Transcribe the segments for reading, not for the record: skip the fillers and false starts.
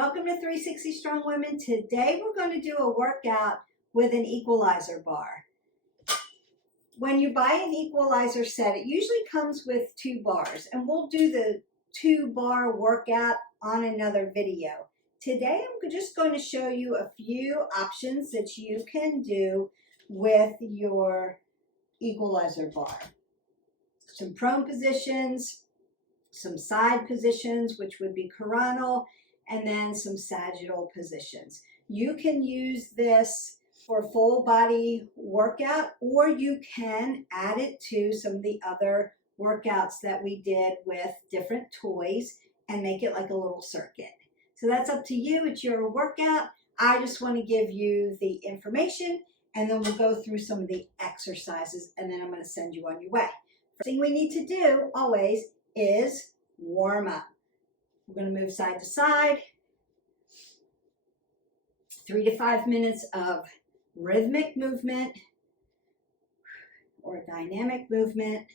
Welcome to 360 Strong Women. Today we're going to do a workout with an equalizer bar. When you buy an equalizer set, it usually comes with 2 bars, and we'll do the 2-bar workout on another video. Today I'm just going to show you a few options that you can do with your equalizer bar. Some prone positions, some side positions, which would be coronal, and then some sagittal positions. You can use this for full body workout, or you can add it to some of the other workouts that we did with different toys and make it like a little circuit. So that's up to you. It's your workout. I just want to give you the information, and then we'll go through some of the exercises, and then I'm going to send you on your way. First thing we need to do always is warm up. We're going to move side to side. 3 to 5 minutes of rhythmic movement or dynamic movement.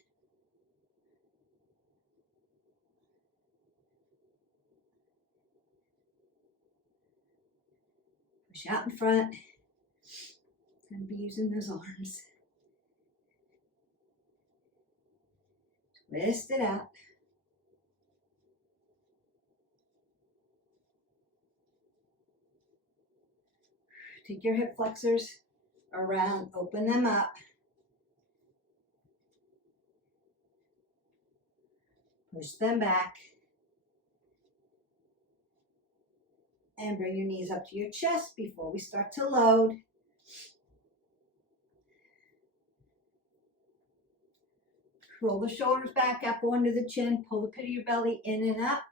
Push out in front. Going to be using those arms. Twist it out. Take your hip flexors around, open them up. Push them back. And bring your knees up to your chest before we start to load. Roll the shoulders back up onto the chin. Pull the pit of your belly in and up.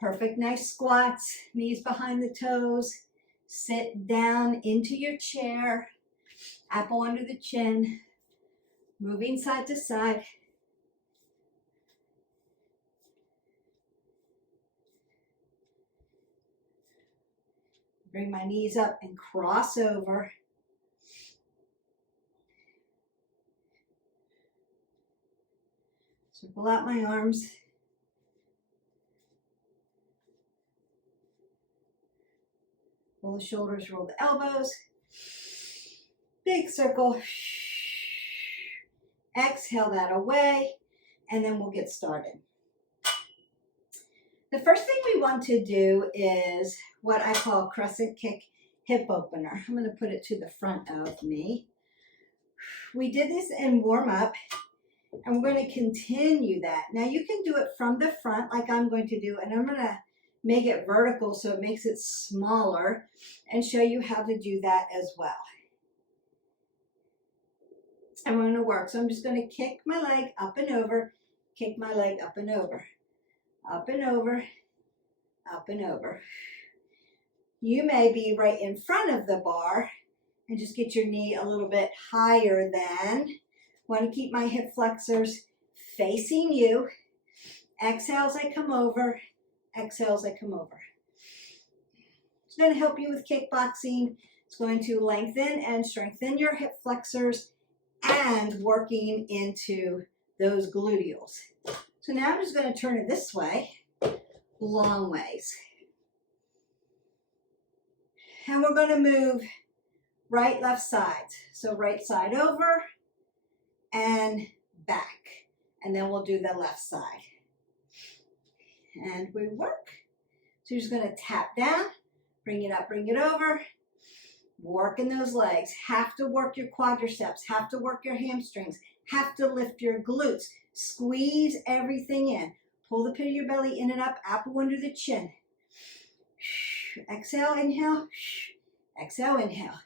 Perfect, nice squats. Knees behind the toes. Sit down into your chair. Apple under the chin. Moving side to side. Bring my knees up and cross over. Circle out my arms. Roll the shoulders, roll the elbows. Big circle. Exhale that away, and then we'll get started. The first thing we want to do is what I call crescent kick hip opener. I'm going to put it to the front of me. We did this in warm up, and we're going to continue that. Now you can do it from the front like I'm going to do, and I'm going to make it vertical so it makes it smaller and show you how to do that as well. And we're going to work. So I'm just going to kick my leg up and over, kick my leg up and over, up and over, up and over. You may be right in front of the bar and just get your knee a little bit higher than. Want to keep my hip flexors facing you. Exhale as I come over. Exhale as I come over. It's going to help you with kickboxing. It's going to lengthen and strengthen your hip flexors and working into those gluteals. So now I'm just going to turn it this way, long ways. And we're going to move right, left sides. So right side over and back. And then we'll do the left side. And we work. So you're just going to tap down, bring it up, bring it over, working those legs. Have to work your quadriceps, have to work your hamstrings, have to lift your glutes. Squeeze everything in. Pull the pit of your belly in and up, apple under the chin. Exhale, inhale. Exhale, inhale.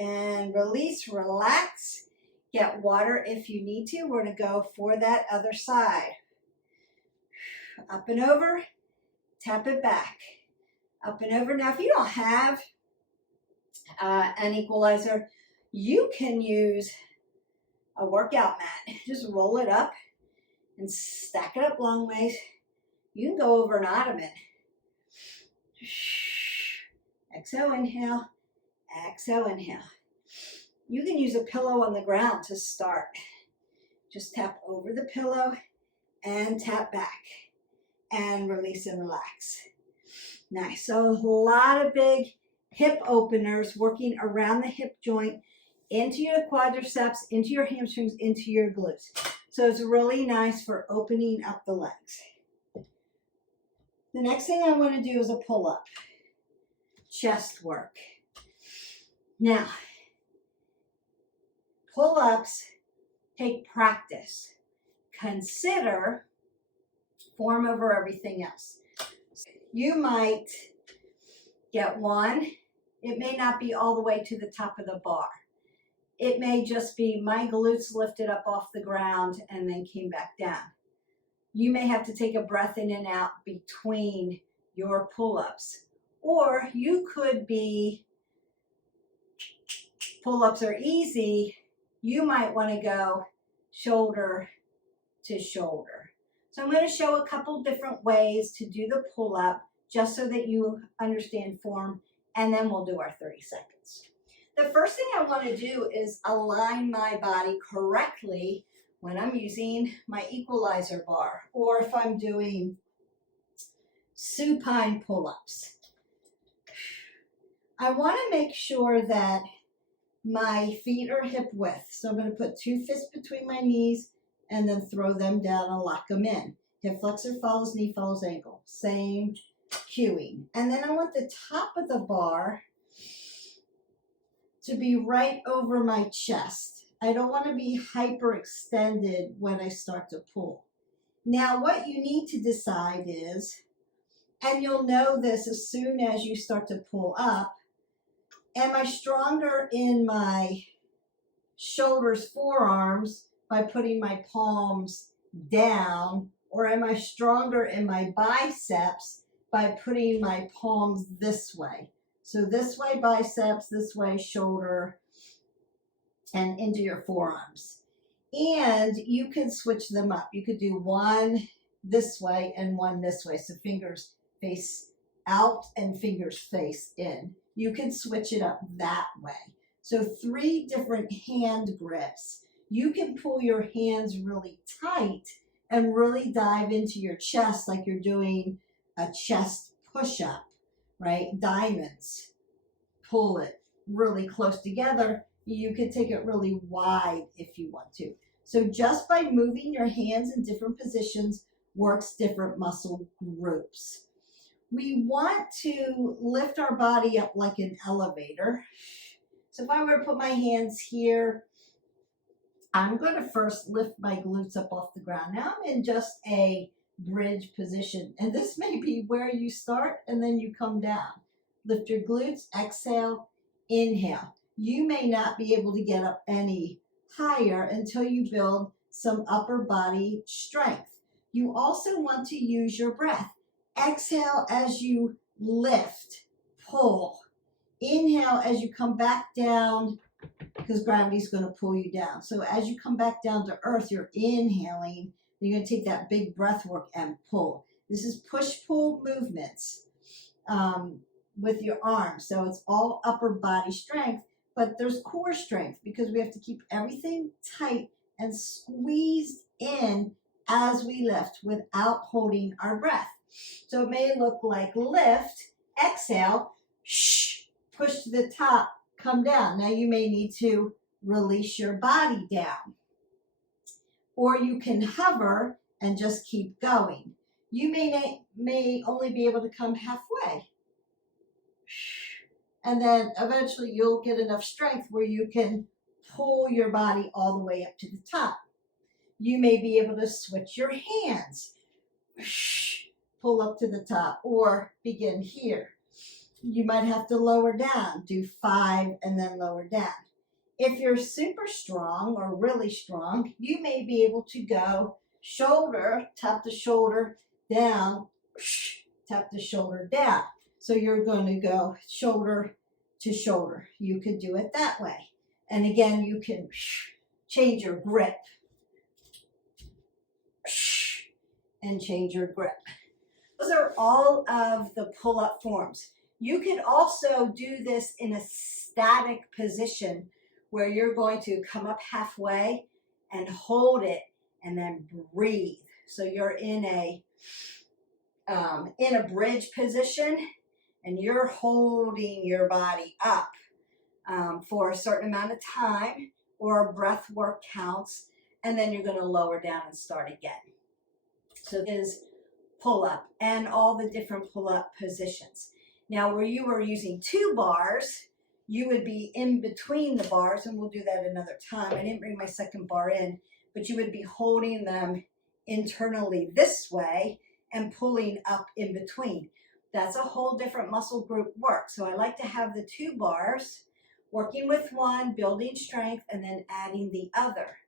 And release, relax, get water if you need to. We're going to go for that other side. Up and over, tap it back. Up and over. Now, if you don't have an equalizer, you can use a workout mat. Just roll it up and stack it up long ways. You can go over an ottoman. Exhale, inhale. Exhale, inhale. You can use a pillow on the ground to start. Just tap over the pillow and tap back and release and relax. Nice. So a lot of big hip openers working around the hip joint, into your quadriceps, into your hamstrings, into your glutes. So it's really nice for opening up the legs. The next thing I want to do is a pull-up, chest work. Now, pull-ups take practice. Consider form over everything else. You might get one. It may not be all the way to the top of the bar. It may just be my glutes lifted up off the ground and then came back down. You may have to take a breath in and out between your pull-ups. Or you could be, pull-ups are easy, you might want to go shoulder to shoulder. So I'm going to show a couple different ways to do the pull-up just so that you understand form, and then we'll do our 30 seconds. The first thing I want to do is align my body correctly when I'm using my equalizer bar, or if I'm doing supine pull-ups. I want to make sure that my feet are hip width. So I'm going to put 2 fists between my knees and then throw them down and lock them in. Hip flexor follows knee, follows ankle. Same cueing. And then I want the top of the bar to be right over my chest. I don't want to be hyperextended when I start to pull. Now what you need to decide is, and you'll know this as soon as you start to pull up, am I stronger in my shoulders, forearms by putting my palms down, or am I stronger in my biceps by putting my palms this way? So this way biceps, this way shoulder, and into your forearms. And you can switch them up. You could do one this way and one this way. So fingers face out and fingers face in. You can switch it up that way. So 3 different hand grips. You can pull your hands really tight and really dive into your chest like you're doing a chest push-up, right? Diamonds. Pull it really close together. You can take it really wide if you want to. So just by moving your hands in different positions works different muscle groups. We want to lift our body up like an elevator. So if I were to put my hands here, I'm going to first lift my glutes up off the ground. Now I'm in just a bridge position. And this may be where you start and then you come down. Lift your glutes, exhale, inhale. You may not be able to get up any higher until you build some upper body strength. You also want to use your breath. Exhale as you lift, pull. Inhale as you come back down, because gravity's going to pull you down. So as you come back down to earth, you're inhaling. You're going to take that big breath work and pull. This is push-pull movements with your arms. So it's all upper body strength, but there's core strength because we have to keep everything tight and squeezed in as we lift without holding our breath. So it may look like lift, exhale, push to the top, come down. Now you may need to release your body down. Or you can hover and just keep going. You may only be able to come halfway. And then eventually you'll get enough strength where you can pull your body all the way up to the top. You may be able to switch your hands. Pull up to the top or begin here. You might have to lower down, do 5 and then lower down. If you're super strong or really strong, you may be able to go shoulder, tap the shoulder down, tap the shoulder down. So you're going to go shoulder to shoulder. You could do it that way. And again, you can change your grip and change your grip. Those are all of the pull-up forms. You could also do this in a static position where you're going to come up halfway and hold it and then breathe. So you're in a bridge position and you're holding your body up for a certain amount of time, or breath work counts, and then you're going to lower down and start again. So it is pull up and all the different pull up positions. Now where you were using 2 bars, you would be in between the bars, and we'll do that another time. I didn't bring my second bar in, but you would be holding them internally this way and pulling up in between. That's a whole different muscle group work. So I like to have the 2 bars, working with one, building strength, and then adding the other.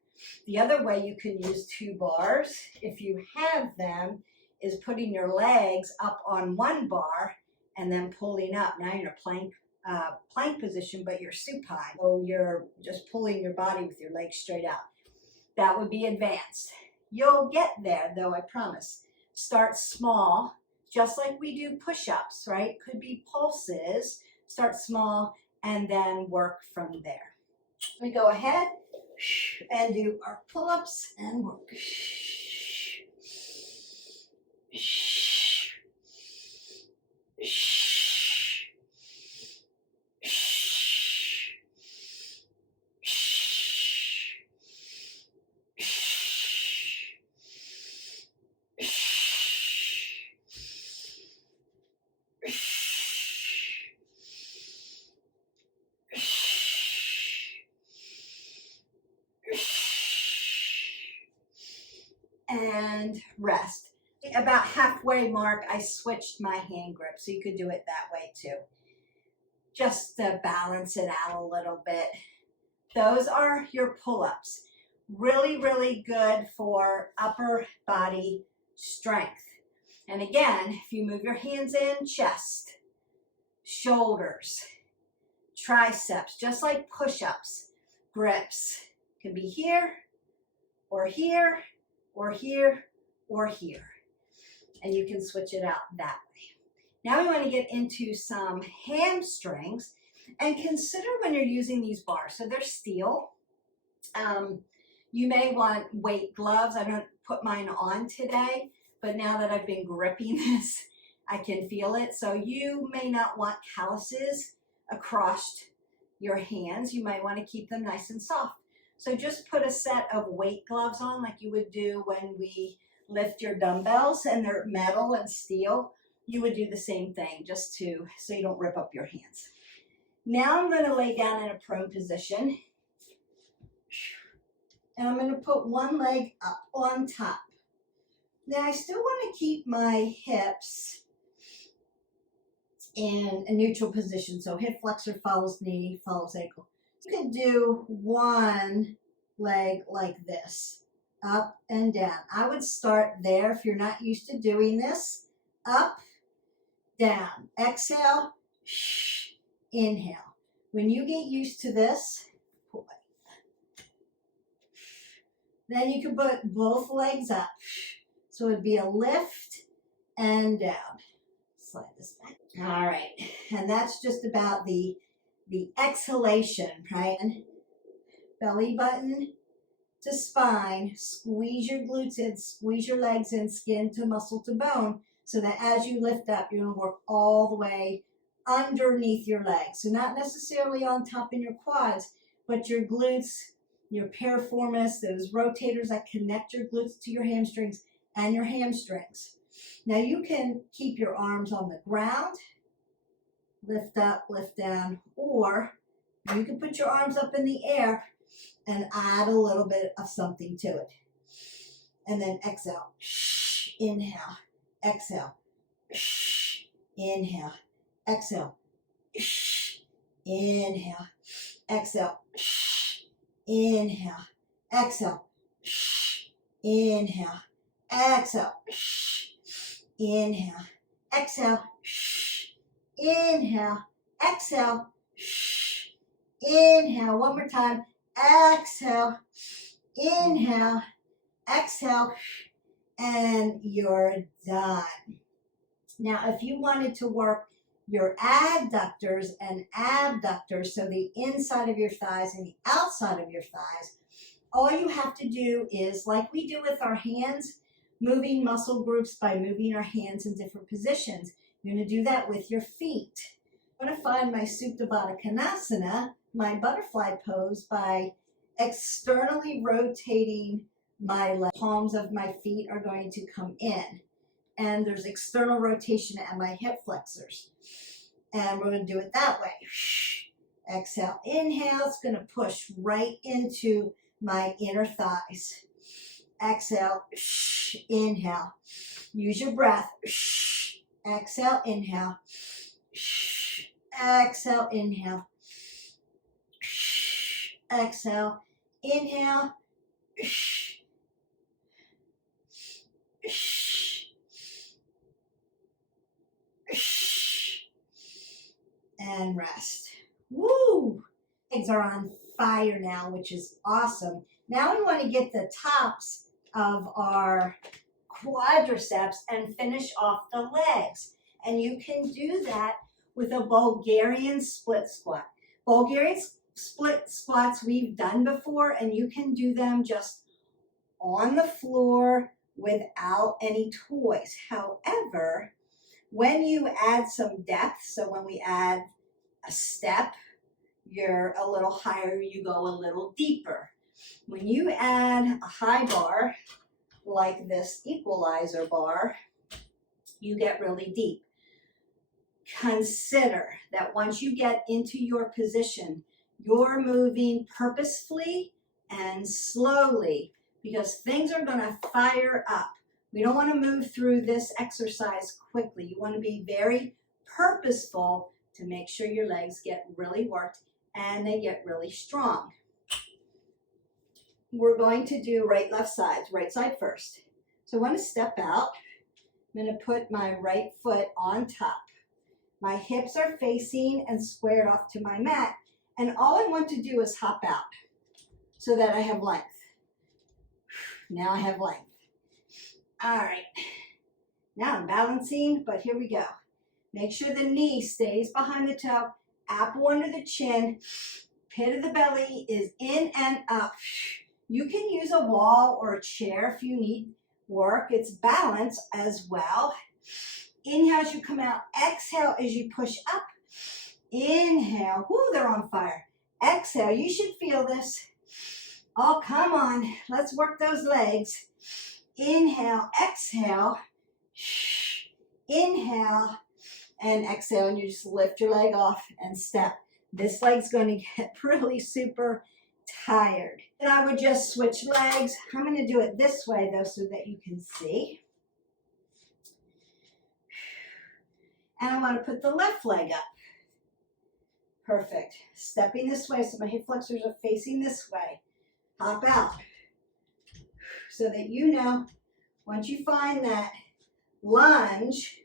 The other way you can use 2 bars, if you have them, is putting your legs up on 1 bar and then pulling up. Now you're in a plank position, but you're supine. So you're just pulling your body with your legs straight out. That would be advanced. You'll get there though, I promise. Start small, just like we do push-ups, right? Could be pulses. Start small and then work from there. We go ahead and do our pull-ups and work. And rest. About halfway mark, I switched my hand grip, so you could do it that way too, just to balance it out a little bit. Those are your pull-ups. Really, really good for upper body strength. And again, if you move your hands in, chest, shoulders, triceps, just like push-ups, grips can be here, or here, or here, or here. And you can switch it out that way. Now we want to get into some hamstrings, and consider when you're using these bars. So they're steel. You may want weight gloves. I don't put mine on today, but now that I've been gripping this, I can feel it. So you may not want calluses across your hands. You might want to keep them nice and soft. So just put a set of weight gloves on like you would do when we lift your dumbbells, and they're metal and steel. You would do the same thing just so you don't rip up your hands. Now I'm going to lay down in a prone position, and I'm going to put one leg up on top. Now I still want to keep my hips in a neutral position. So hip flexor follows knee, follows ankle. You can do one leg like this, up and down. I would start there if you're not used to doing this. Up, down. Exhale, inhale. When you get used to this, then you can put both legs up. So it'd be a lift and down. Slide this back. All right, and that's just about the exhalation, right? Belly button to spine, squeeze your glutes in, squeeze your legs in, skin to muscle to bone, so that as you lift up, you're going to work all the way underneath your legs. So not necessarily on top in your quads, but your glutes, your piriformis, those rotators that connect your glutes to your hamstrings and your hamstrings. Now you can keep your arms on the ground, lift up, lift down, or you can put your arms up in the air and add a little bit of something to it. And then exhale, inhale, exhale, inhale, exhale, inhale, exhale, inhale, exhale, inhale, exhale, inhale, exhale, inhale, exhale, inhale, one more time, exhale, inhale, exhale, and you're done. Now, if you wanted to work your adductors and abductors, so the inside of your thighs and the outside of your thighs. All you have to do is, like we do with our hands, moving muscle groups by moving our hands in different positions. You're going to do that with your feet. I'm going to find my Supta Baddha Konasana, my butterfly pose, by externally rotating my legs. Palms of my feet are going to come in. And there's external rotation at my hip flexors. And we're going to do it that way. Exhale, inhale. It's going to push right into my inner thighs. Exhale, inhale. Use your breath. Exhale, inhale. Exhale, inhale. Exhale, inhale. And rest. Woo! Legs are on fire now, which is awesome. Now we want to get the tops of our quadriceps and finish off the legs. And you can do that with a Bulgarian split squat. Bulgarian split squats we've done before, and you can do them just on the floor without any toys. However, when you add some depth, so when we add a step, you're a little higher, you go a little deeper. When you add a high bar, like this Equalizer bar, you get really deep. Consider that once you get into your position, you're moving purposefully and slowly, because things are going to fire up. We don't want to move through this exercise quickly. You want to be very purposeful to make sure your legs get really worked and they get really strong. We're going to do right, left sides, right side first. So I want to step out. I'm going to put my right foot on top. My hips are facing and squared off to my mat. And all I want to do is hop out so that I have length. Now I have length. All right. Now I'm balancing, but here we go. Make sure the knee stays behind the toe, apple under the chin, pit of the belly is in and up. You can use a wall or a chair if you need work. It's balance as well. Inhale as you come out. Exhale as you push up. Inhale. Whoo, they're on fire. Exhale. You should feel this. Oh, come on. Let's work those legs. Inhale. Exhale. Inhale. And exhale. And you just lift your leg off and step. This leg's going to get really super tired. And I would just switch legs. I'm going to do it this way, though, so that you can see. And I want to put the left leg up. Perfect. Stepping this way so my hip flexors are facing this way. Hop out. So that you know, once you find that lunge,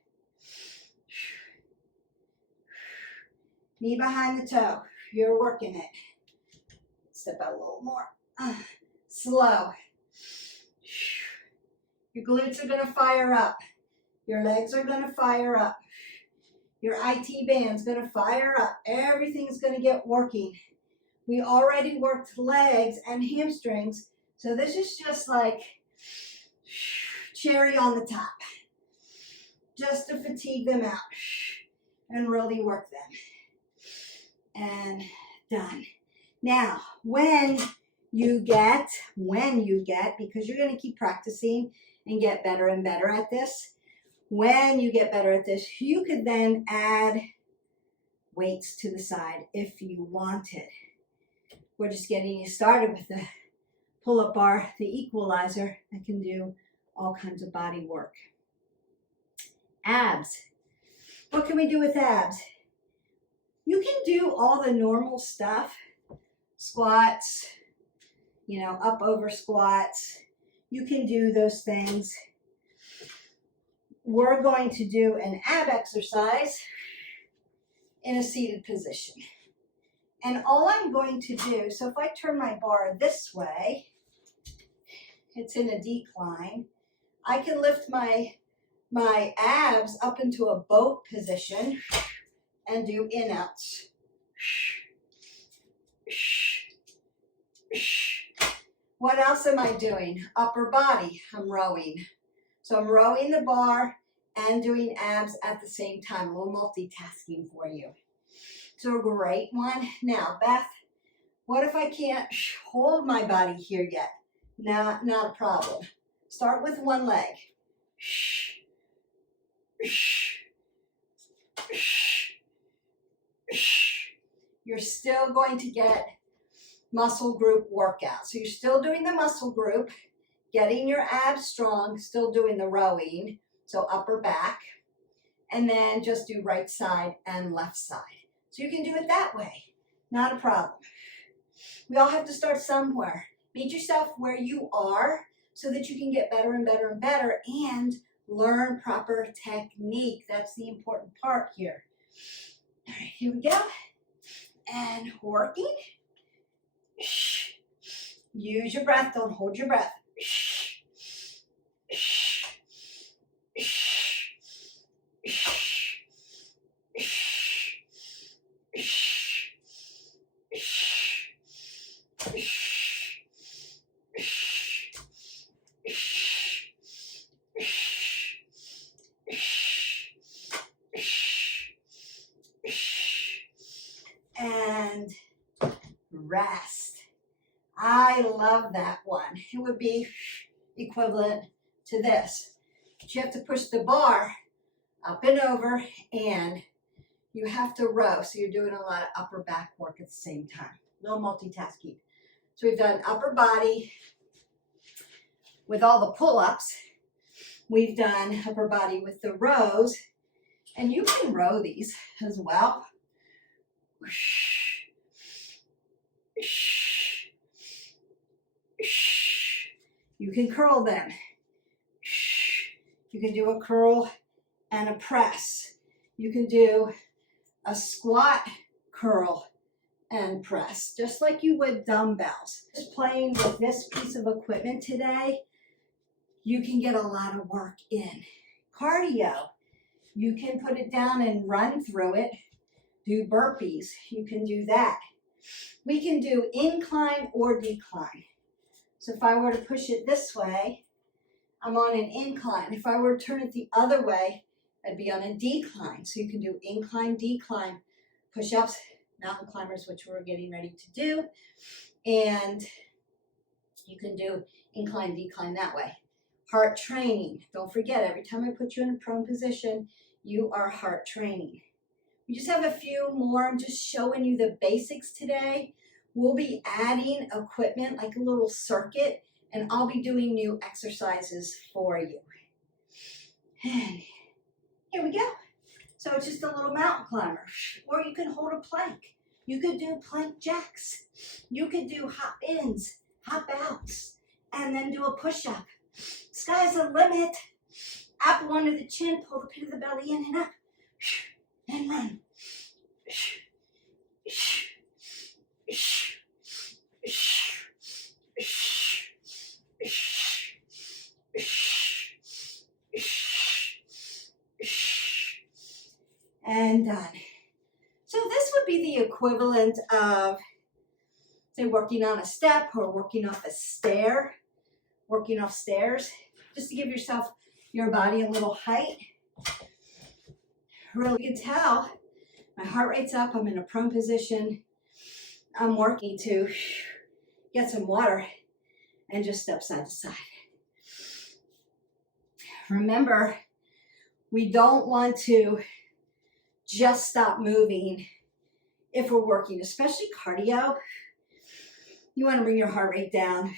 knee behind the toe, you're working it. Step out a little more. Slow. Your glutes are going to fire up. Your legs are going to fire up. Your IT band's going to fire up. Everything's going to get working. We already worked legs and hamstrings, so this is just like cherry on the top. Just to fatigue them out and really work them. And done. Now, when you get, because you're going to keep practicing and get better and better at this, when you get better at this, you could then add weights to the side if you wanted. We're just getting you started with the pull-up bar, the Equalizer. I can do all kinds of body work. Abs. What can we do with abs? You can do all the normal stuff. Squats, up over squats. You can do those things. We're going to do an ab exercise in a seated position. And all I'm going to do, so if I turn my bar this way, it's in a decline, I can lift my abs up into a boat position. and do in-outs. What else am I doing? Upper body, I'm rowing. So I'm rowing the bar and doing abs at the same time. A little multitasking for you. So a great one. Now, Beth, what if I can't hold my body here yet? Not a problem. Start with one leg. You're still going to get muscle group workout. So you're still doing the muscle group, getting your abs strong, still doing the rowing, so upper back, and then just do right side and left side. So you can do it that way, not a problem. We all have to start somewhere. Meet yourself where you are so that you can get better and better and better and learn proper technique. That's the important part here. All right, here we go. And working. Use your breath, don't hold your breath. And rest. I love that one. It would be equivalent to this. But you have to push the bar up and over, and you have to row. So you're doing a lot of upper back work at the same time. No multitasking. So we've done upper body with all the pull-ups. We've done upper body with the rows. And you can row these as well. You can curl them. You can do a curl and a press. You can do a squat, curl, and press, just like you would dumbbells. Just playing with this piece of equipment today, you can get a lot of work in. Cardio, you can put it down and run through it. Do burpees, you can do that. We can do incline or decline. So if I were to push it this way, I'm on an incline. If I were to turn it the other way, I'd be on a decline. So you can do incline, decline, push-ups, mountain climbers, which we're getting ready to do. And you can do incline, decline that way. Heart training. Don't forget, every time I put you in a prone position, you are heart training. We just have a few more. I'm just showing you the basics today. We'll be adding equipment like a little circuit, and I'll be doing new exercises for you. And here we go. So it's just a little mountain climber, or you can hold a plank. You could do plank jacks. You could do hop ins, hop outs, and then do a push-up. Sky's the limit. Apple under the chin, pull the pit of the belly in and up. And run. And done. So this would be the equivalent of, say, working on a step or working off a stair, working off stairs, just to give yourself, your body a little height. Really, you can tell my heart rate's up. I'm in a prone position. I'm working to get some water and just step side to side. Remember, we don't want to just stop moving if we're working, especially cardio. You want to bring your heart rate down.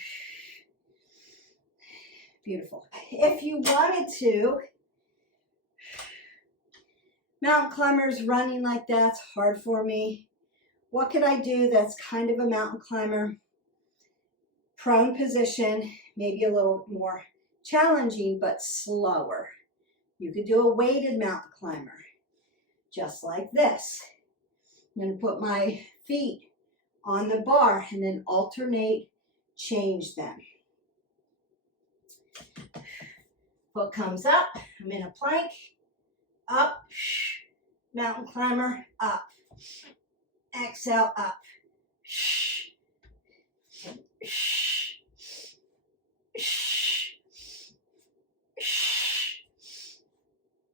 Beautiful. If you wanted to, mountain climbers running like that's hard for me. What could I do that's kind of a mountain climber? Prone position, maybe a little more challenging, but slower. You could do a weighted mountain climber, just like this. I'm going to put my feet on the bar and then alternate, change them. Foot comes up, I'm in a plank, up, Mountain climber, up. Exhale, up. Shh. Shh. Shh.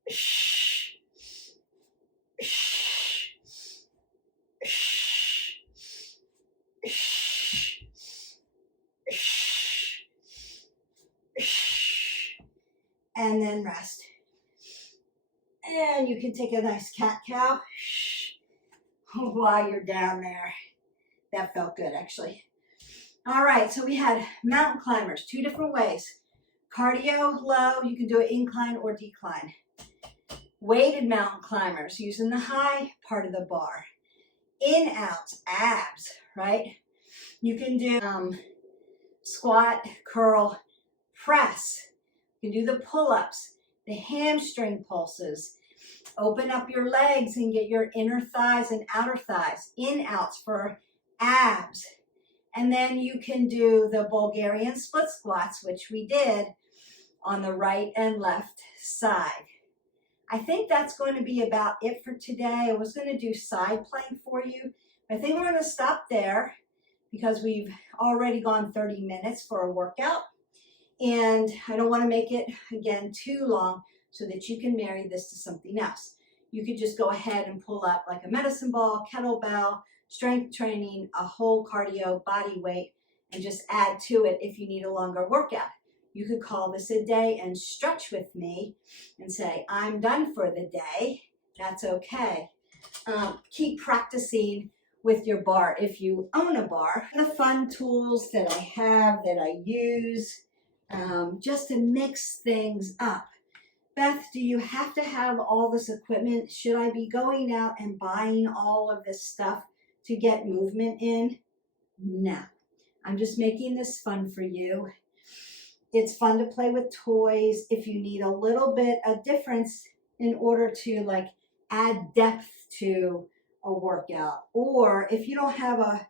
Shh. Shh. And then rest. And you can take a nice cat-cow while you're down there. That felt good, actually. All right, so we had mountain climbers, 2 different ways. Cardio, low, you can do it incline or decline. Weighted mountain climbers, using the high part of the bar. In, out, abs, right? You can do squat, curl, press. You can do the pull-ups, the hamstring pulses. Open up your legs and get your inner thighs and outer thighs. In, outs for abs. And then you can do the Bulgarian split squats, which we did on the right and left side. I think that's going to be about it for today. I was going to do side plank for you. I think we're going to stop there because we've already gone 30 minutes for a workout. And I don't want to make it, again, too long so that you can marry this to something else. You could just go ahead and pull up like a medicine ball, kettlebell, strength training, a whole cardio body weight, and just add to it if you need a longer workout. You could call this a day and stretch with me and say, I'm done for the day. That's okay. Keep practicing with your bar if you own a bar. The fun tools that I have, that I use, just to mix things up. Beth, do you have to have all this equipment? Should I be going out and buying all of this stuff to get movement in? No. I'm just making this fun for you. It's fun to play with toys. If you need a little bit of difference in order to like add depth to a workout, or if you don't have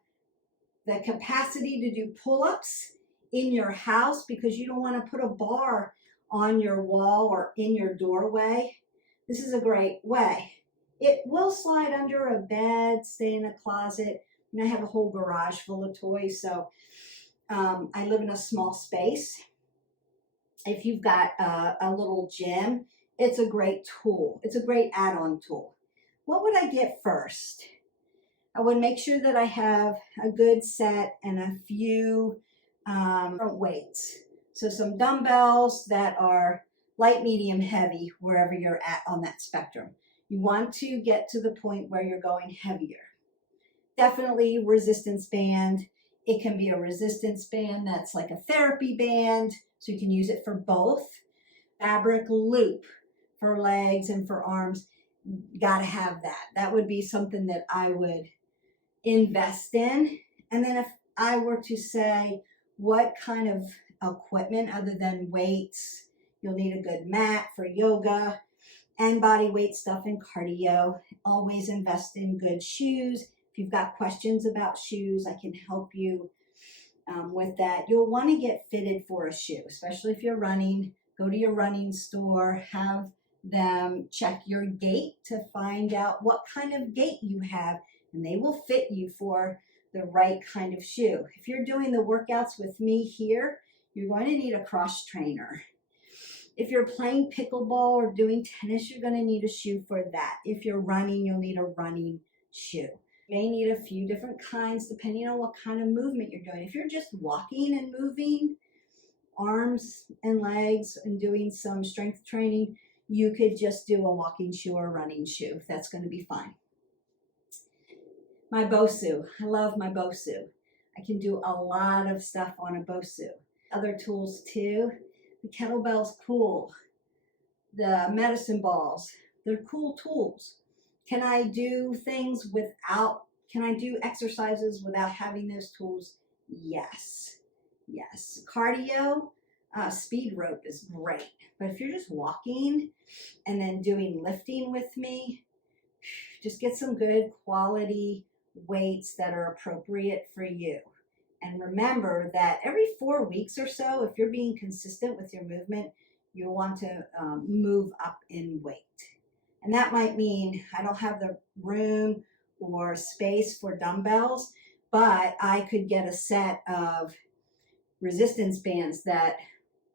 the capacity to do pull-ups in your house because you don't want to put a bar on your wall or in your doorway, this is a great way. It will slide under a bed, stay in a closet, and I have a whole garage full of toys, so I live in a small space. If you've got a little gym, it's a great tool. It's a great add-on tool. What would I get first? I would make sure that I have a good set and a few different weights. So some dumbbells that are light, medium, heavy, wherever you're at on that spectrum. You want to get to the point where you're going heavier. Definitely resistance band. It can be a resistance band that's like a therapy band, so you can use it for both. Fabric loop for legs and for arms. Gotta have that. That would be something that I would invest in. And then if I were to say, what kind of equipment other than weights, you'll need a good mat for yoga and body weight stuff and cardio. Always invest in good shoes. If you've got questions about shoes, I can help you with that. You'll want to get fitted for a shoe, especially if you're running. Go to your running store, have them check your gait to find out what kind of gait you have, and they will fit you for the right kind of shoe. If you're doing the workouts with me here, you're going to need a cross trainer. If you're playing pickleball or doing tennis, you're going to need a shoe for that. If you're running, you'll need a running shoe. You may need a few different kinds depending on what kind of movement you're doing. If you're just walking and moving, arms and legs, and doing some strength training, you could just do a walking shoe or a running shoe. That's going to be fine. My Bosu. I love my Bosu. I can do a lot of stuff on a Bosu. Other tools too. The kettlebell's cool. The medicine balls, they're cool tools. Can I do things without, can I do exercises without having those tools? Yes. Yes. Cardio, speed rope is great. But if you're just walking and then doing lifting with me, just get some good quality weights that are appropriate for you. And remember that every 4 weeks or so, if you're being consistent with your movement, you'll want to move up in weight. And that might mean I don't have the room or space for dumbbells, but I could get a set of resistance bands that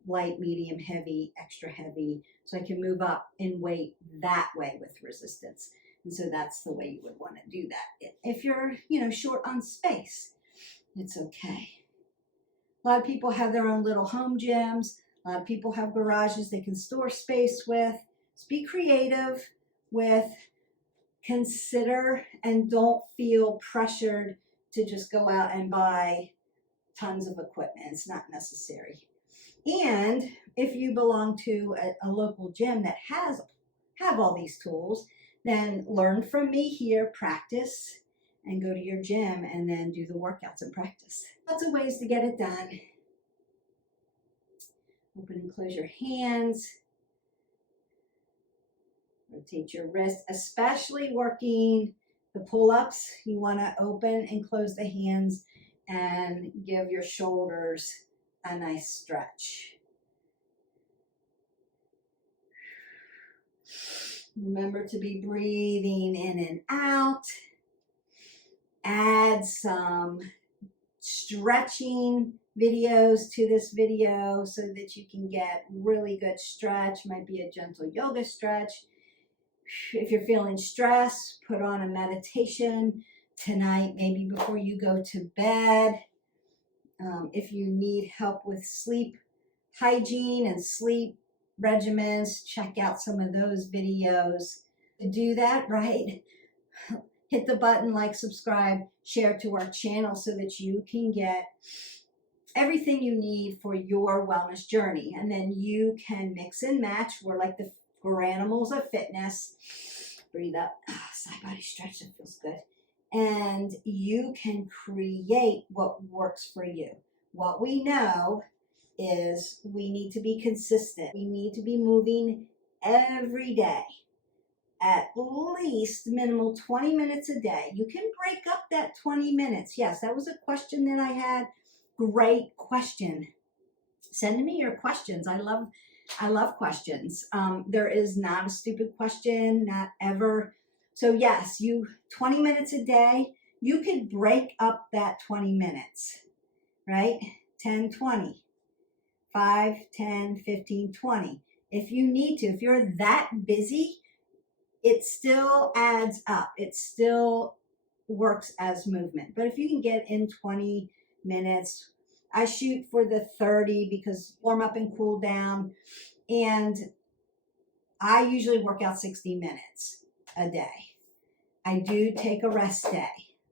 light, medium, heavy, extra heavy, so I can move up in weight that way with resistance. And so that's the way you would want to do that. If you're, short on space, it's okay. A lot of people have their own little home gyms. A lot of people have garages they can store space with. Just be creative with, consider, and don't feel pressured to just go out and buy tons of equipment. It's not necessary. And if you belong to a local gym that have all these tools, then learn from me here, practice, and go to your gym and then do the workouts and practice. Lots of ways to get it done. Open and close your hands. Rotate your wrist, especially working the pull-ups. You want to open and close the hands and give your shoulders a nice stretch. Remember to be breathing in and out. Add some stretching videos to this video so that you can get really good stretch. Might be a gentle yoga stretch. If you're feeling stressed, put on a meditation tonight, maybe before you go to bed. If you need help with sleep hygiene and sleep regimens, check out some of those videos. To do that, right, hit the button, like, subscribe, share to our channel so that you can get everything you need for your wellness journey. And then you can mix and match. We're like the animals of fitness. Breathe up, side body stretch, that feels good. And you can create what works for you. What we know is we need to be consistent. We need to be moving every day, at least minimal 20 minutes a day. You can break up that 20 minutes. Yes, that was a question that I had. Great question. Send me your questions. I love questions. There is not a stupid question, not ever. So yes, 20 minutes a day, you could break up that 20 minutes, right? 10, 20, 5, 10, 15, 20. If you need to, if you're that busy, it still adds up. It still works as movement. But if you can get in 20 minutes, I shoot for the 30 because warm up and cool down. And I usually work out 60 minutes a day. I do take a rest day.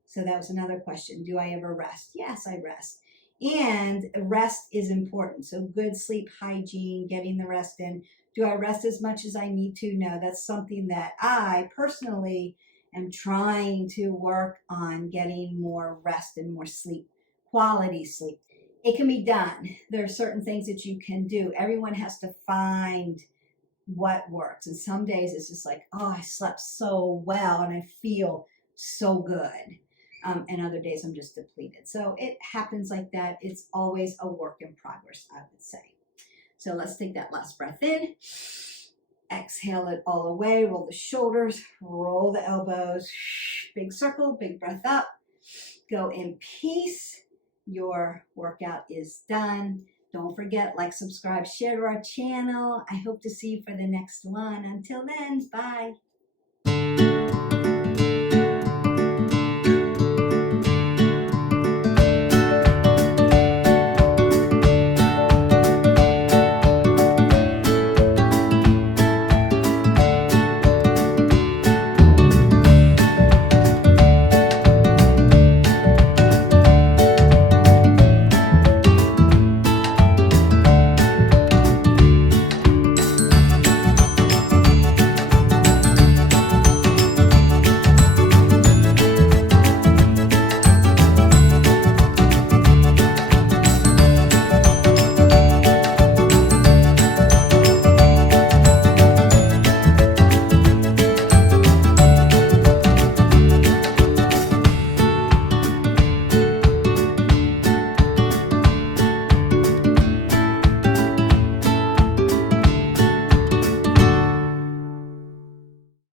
So that was another question. Do I ever rest? Yes, I rest. And rest is important. So good sleep hygiene, getting the rest in. Do I rest as much as I need to? No, that's something that I personally am trying to work on, getting more rest and more sleep, quality sleep. It can be done. There are certain things that you can do. Everyone has to find what works. And some days it's just like, oh, I slept so well and I feel so good. And other days I'm just depleted. So it happens like that. It's always a work in progress, I would say. So let's take that last breath in. Exhale it all away. Roll the shoulders, roll the elbows. Big circle, big breath up. Go in peace. Your workout is done. Don't forget, like, subscribe, share to our channel. I hope to see you for the next one. Until then, bye.